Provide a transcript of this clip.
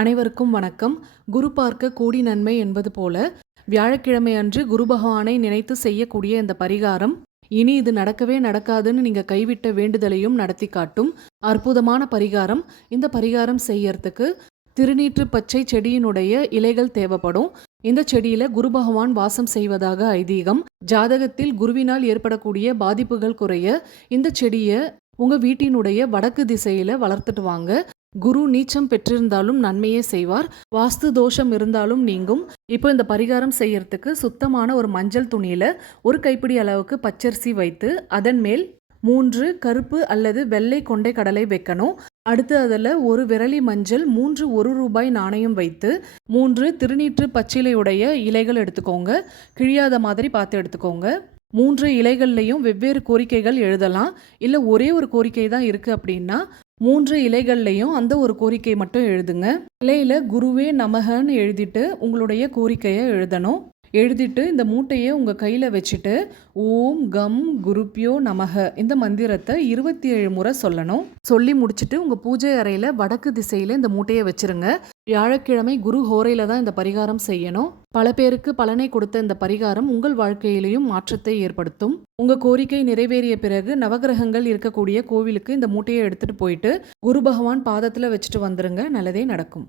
அனைவருக்கும் வணக்கம். குரு பார்க்க கூடி நன்மை என்பது போல வியாழக்கிழமை அன்று குரு பகவானை நினைத்து செய்யக்கூடிய இந்த பரிகாரம். இனி இது நடக்கவே நடக்காதுன்னு நீங்கள் கைவிட்ட வேண்டுதலையும் நடத்தி காட்டும் அற்புதமான பரிகாரம். இந்த பரிகாரம் செய்யறதுக்கு திருநீற்று பச்சை செடியினுடைய இலைகள் தேவைப்படும். இந்த செடியில குரு பகவான் வாசம் செய்வதாக ஐதீகம். ஜாதகத்தில் குருவினால் ஏற்படக்கூடிய பாதிப்புகள் குறைய இந்த செடியை உங்க வீட்டினுடைய வடக்கு திசையில வளர்த்துட்டு வாங்க. குரு நீச்சம் பெற்றிருந்தாலும் நன்மையே செய்வார். வாஸ்து தோஷம் இருந்தாலும் நீங்கும். இப்போ இந்த பரிகாரம் செய்யறதுக்கு சுத்தமான ஒரு மஞ்சள் துணியில ஒரு கைப்பிடி அளவுக்கு பச்சரிசி வைத்து அதன் மேல் மூன்று கருப்பு அல்லது வெள்ளை கொண்டை கடலை வைக்கணும். அடுத்து அதில் ஒரு விரலி மஞ்சள் மூன்று ஒரு ரூபாய் நாணயம் வைத்து மூன்று திருநீற்று பச்சிலையுடைய இலைகள் எடுத்துக்கோங்க. கிழியாத மாதிரி பார்த்து எடுத்துக்கோங்க. மூன்று இலைகள்லையும் வெவ்வேறு கோரிக்கைகள் எழுதலாம். இல்லை ஒரே ஒரு கோரிக்கை தான் இருக்குது அப்படின்னா மூன்று இலைகள்லையும் அந்த ஒரு கோரிக்கை மட்டும் எழுதுங்க. இலையில குருவே நமகன்னு எழுதிட்டு உங்களுடைய கோரிக்கையை எழுதணும். எழுதிட்டு இந்த மூட்டையை உங்கள் கையில் வச்சுட்டு ஓம் கம் குருப்பியோ நமக. இந்த மந்திரத்தை இருபத்தி ஏழு முறை சொல்லணும். சொல்லி முடிச்சுட்டு உங்கள் பூஜை அறையில் வடக்கு திசையில் இந்த மூட்டையை வச்சுருங்க. வியாழக்கிழமை குரு ஹோரையில் தான் இந்த பரிகாரம் செய்யணும். பல பேருக்கு பலனை கொடுத்த இந்த பரிகாரம் உங்கள் வாழ்க்கையிலையும் மாற்றத்தை ஏற்படுத்தும். உங்கள் கோரிக்கை நிறைவேறிய பிறகு நவகிரகங்கள் இருக்கக்கூடிய கோவிலுக்கு இந்த மூட்டையை எடுத்துகிட்டு போயிட்டு குரு பகவான் பாதத்தில் வச்சுட்டு வந்துருங்க. நல்லதே நடக்கும்.